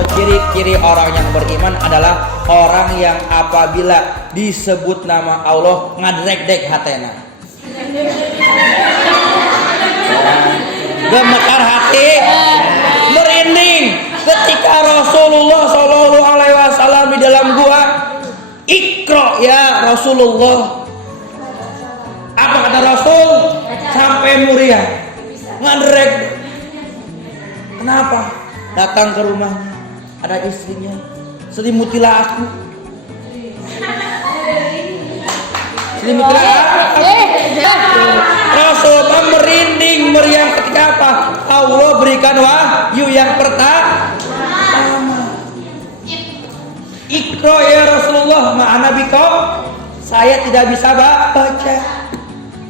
atau ciri-ciri orang yang beriman adalah orang yang apabila disebut nama Allah ngadrek-dek hatena. Gemetar hati, merinding ketika Rasulullah Shallallahu Alaihi Wasallam di dalam gua. Iqra ya Rasulullah. Apa kata Rasul? Sampai muriah, ngadrek. Kenapa? Datang ke rumahnya, ada istrinya, selimutilah aku. Selimutilah aku. Rasulullah merinding meriang ketika apa? Allah berikan wahyu yang pertama. Iqra ya Rasulullah, ma'ana bikum. Saya tidak bisa baca.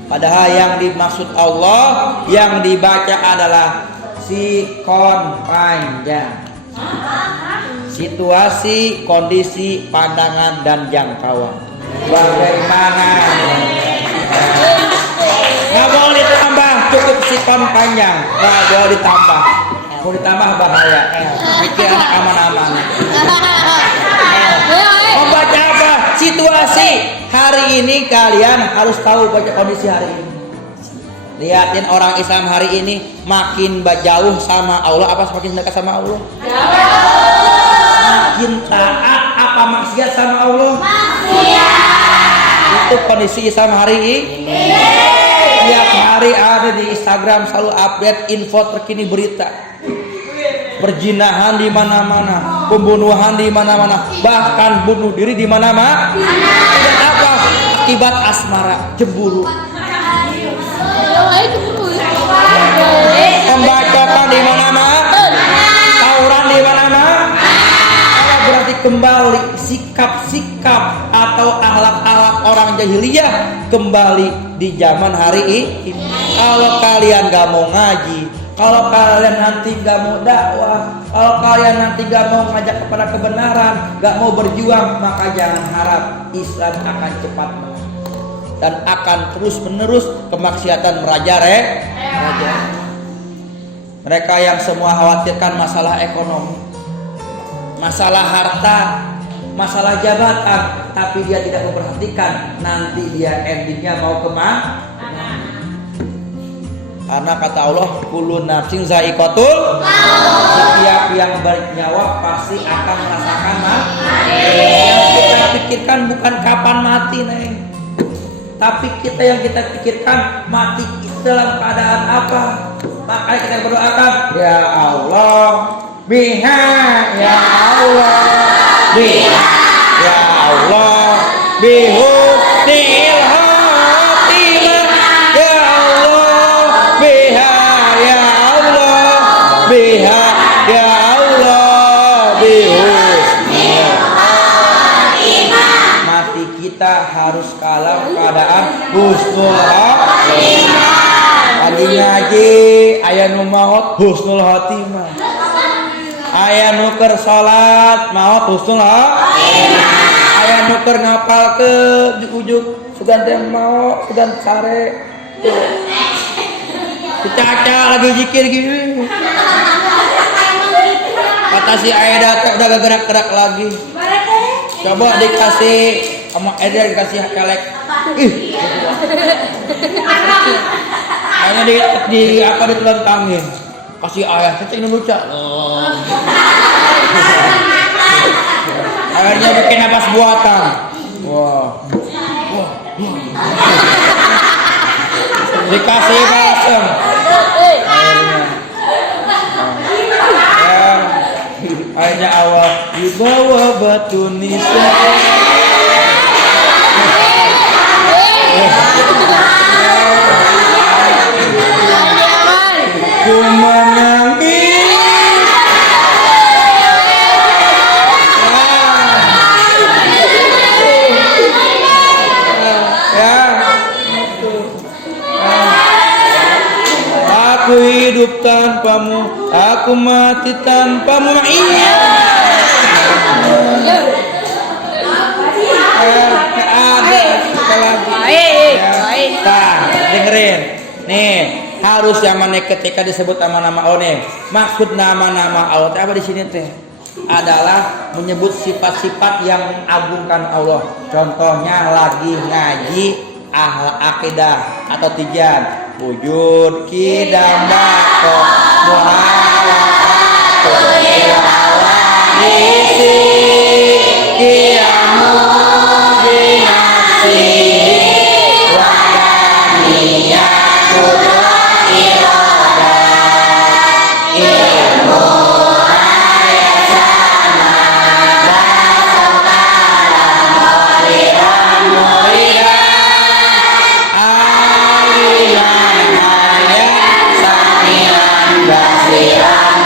Padahal yang dimaksud Allah yang dibaca adalah sikon panjang, situasi, kondisi, pandangan dan jangkauan. Bagaimana? Nggak boleh ditambah, cukup sikon panjang, nggak boleh ditambah. Mau ditambah bahaya. Pikiran aman-aman. Membaca apa? Situasi. Hari ini kalian harus tahu baca kondisi hari ini. Lihatin orang Islam hari ini makin jauh sama Allah apa semakin dekat sama Allah? Makin taat apa maksiat sama Allah? Maksiat. Itu kondisi Islam hari ini. Tiap hari ada di Instagram selalu update info terkini berita. Perzinahan di mana-mana, pembunuhan di mana-mana, bahkan bunuh diri di mana-mana. Dan apa? Akibat asmara, cemburu. Pembacokan di mana-mana, tawuran di mana-mana. Berarti kembali sikap-sikap atau akhlak-akhlak orang jahiliyah kembali di zaman hari ini. Kalau kalian gak mau ngaji, kalau kalian nanti gak mau dakwah, kalau kalian nanti gak mau ngajak kepada kebenaran, gak mau berjuang, maka jangan harap Islam akan cepat menang dan akan terus-menerus kemaksiatan merajalela. Mereka yang semua khawatirkan masalah ekonomi, masalah harta, masalah jabatan, tapi dia tidak memperhatikan nanti dia endingnya mau kemana. Karena kata Allah, kullu nafsin za'iqatul, setiap yang bernyawa pasti akan merasakan mati. Yang kita pikirkan bukan kapan mati, Neng. Tapi yang kita pikirkan mati dalam keadaan apa. Makanya kita berdoakan, ya Allah, biha, ya Allah, biha, ya Allah, bihusnil khatimah, ya Allah, biha, ya Allah, biha, ya Allah, bihusnil khatimah. Mati kita harus kalah keadaan husnul khatimah. Lagi ngaji aya nu maot husnul khatimah, aya nu keur salat maot husnul khatimah, aya nu keur ngapal ke ujug sugan teh maot sugan sare dicaca lagi zikir gini. Kata si Aida udah gak gerak-gerak lagi. Coba dikasih sama Aida dikasih kelek. Ih. Kayaknya di apa ditelentangin. Kasih ayah cecing lucu. Akhirnya bikin napas buatan. Wah. Dikasih balsem. Akhirnya awal dibawa batu nisan. Aku menangis. Aku hidup tanpamu, aku mati tanpamu. Iya. Ada lagi. Nah, dengerin. Nih, harus yang mana ketika disebut nama-nama Allah nih. Maksud nama-nama Allah apa di sini teh? adalah menyebut sifat-sifat yang mengagungkan Allah. Contohnya lagi ngaji akidah atau tijan, wujud kidam bako muhawakatul ilawahisi kiamu binafsi wadaniyah kudro irodat ilmu ayasana dasarkalam moliran moliran aliman ayat samiran basiran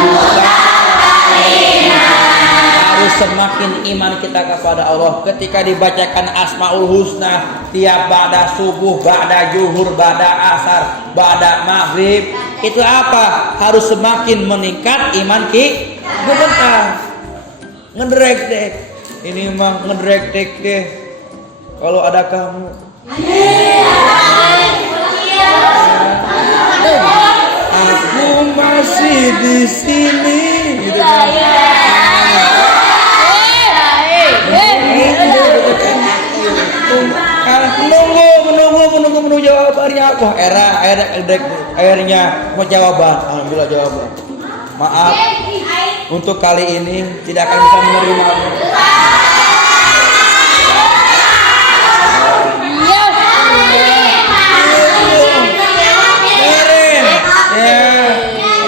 harus semakin iman kita kepada Allah ketika dibacakan Asmaul Husna tiap ba'da subuh, ba'da zuhur, ba'da asar, ba'da maghrib. Itu apa? Harus semakin meningkat iman kita. Ngedrek deh. Ini mah ngedrek deh. Kalau ada kamu. Aku masih di sini. Gitu menunggu jawabannya. Wah, akhirnya mau jawaban. Alhamdulillah jawaban. Maaf, untuk kali ini tidak akan bisa menerima.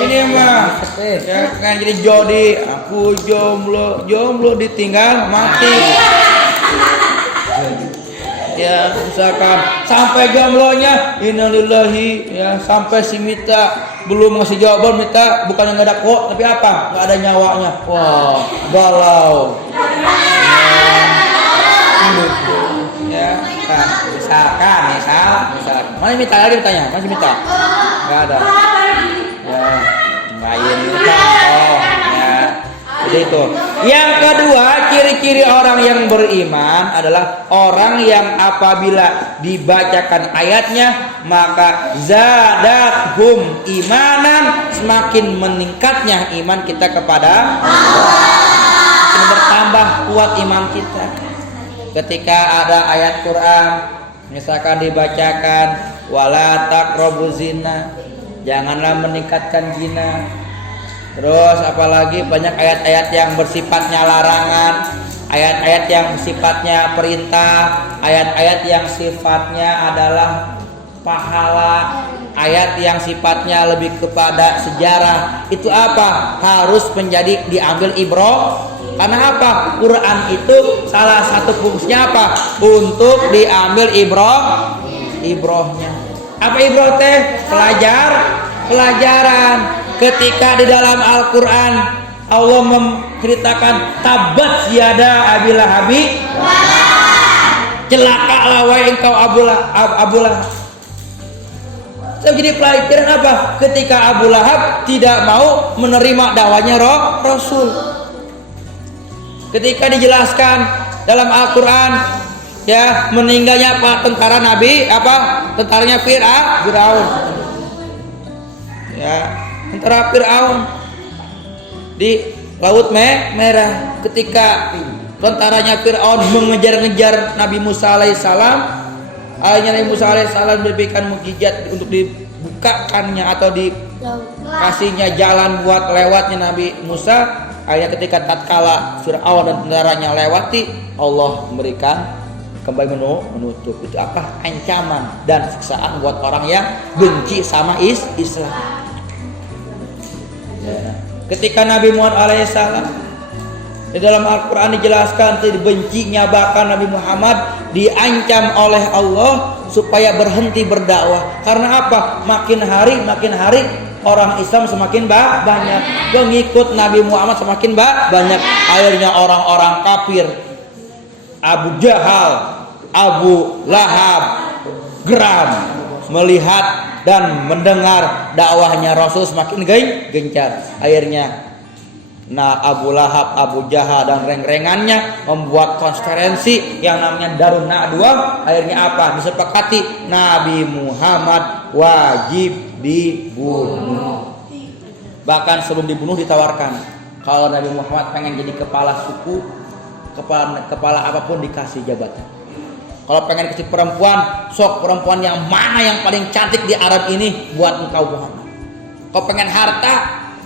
Ini mah ya kan jadi jodi. Aku jomblo ditinggal mati. Ya misalkan sampai jomblonya innalillahi ya, sampai si Mita belum ngasih jawaban. Mita bukannya nggak ada kok, tapi apa, nggak ada nyawanya. Wah galau ya. Nah, misalkan mana Mita lagi ditanya, masih Mita nggak ada ya, ngain contoh ya. Jadi itu. Yang kedua, ciri-ciri orang yang beriman adalah orang yang apabila dibacakan ayatnya maka zadathum imanan, semakin meningkatnya iman kita kepada Allah. Semakin bertambah kuat iman kita. Ketika ada ayat Quran misalkan dibacakan wala taqrabuz zina, janganlah meningkatkan zina. Terus apalagi banyak ayat-ayat yang bersifatnya larangan, ayat-ayat yang sifatnya perintah, ayat-ayat yang sifatnya adalah pahala, ayat yang sifatnya lebih kepada sejarah. Itu apa? Harus menjadi diambil ibrah. Karena apa? Quran itu salah satu fungsinya apa? Untuk diambil ibrahnya. Apa ibrah teh? Pelajaran. Ketika di dalam Al-Quran Allah menceritakan tabat yada Abi Lahabi, celakalah wahai engkau Abu Lahab. Jadi pelajaran apa? Ketika Abu Lahab tidak mau menerima dakwahnya Rasul. Ketika dijelaskan dalam Al-Quran ya meninggalnya tentara Nabi tentaranya Fir'aun ya, tentara Fir'aun di Laut Merah. Ketika tentaranya Fir'aun mengejar-ngejar Nabi Musa alaihissalam, akhirnya Nabi Musa alaihissalam diberikan mukjizat untuk dibukakannya atau dikasihnya jalan buat lewatnya Nabi Musa. Akhirnya ketika tatkala Fir'aun dan tentaranya lewati, Allah memberikan kembali menutup. Itu apa? Ancaman dan siksaan buat orang yang benci sama Islam. Ketika Nabi Muhammad alaihissalam di dalam Al-Quran dijelaskan bencinya bahkan Nabi Muhammad diancam oleh Allah supaya berhenti berdakwah. Karena apa? Makin hari orang Islam semakin banyak, pengikut Nabi Muhammad semakin banyak. Akhirnya orang-orang kafir, Abu Jahal, Abu Lahab, geram melihat dan mendengar dakwahnya Rasul semakin gencar. Akhirnya Abu Lahab, Abu Jahal dan reng-rengannya membuat konferensi yang namanya Darun Nadwa. Akhirnya apa? Disepakati Nabi Muhammad wajib dibunuh. Bahkan sebelum dibunuh ditawarkan, Kalau Nabi Muhammad pengen jadi kepala suku, kepala apapun dikasih jabatan. Kalau pengen kasih perempuan, sok perempuan yang mana yang paling cantik di Arab ini buat engkau Muhammad. Kalau pengen harta,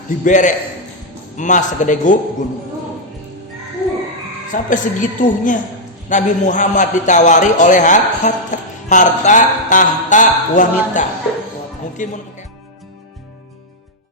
dibere emas segede gunung. Sampai segitunya Nabi Muhammad ditawari oleh harta, tahta, wanita. Mungkin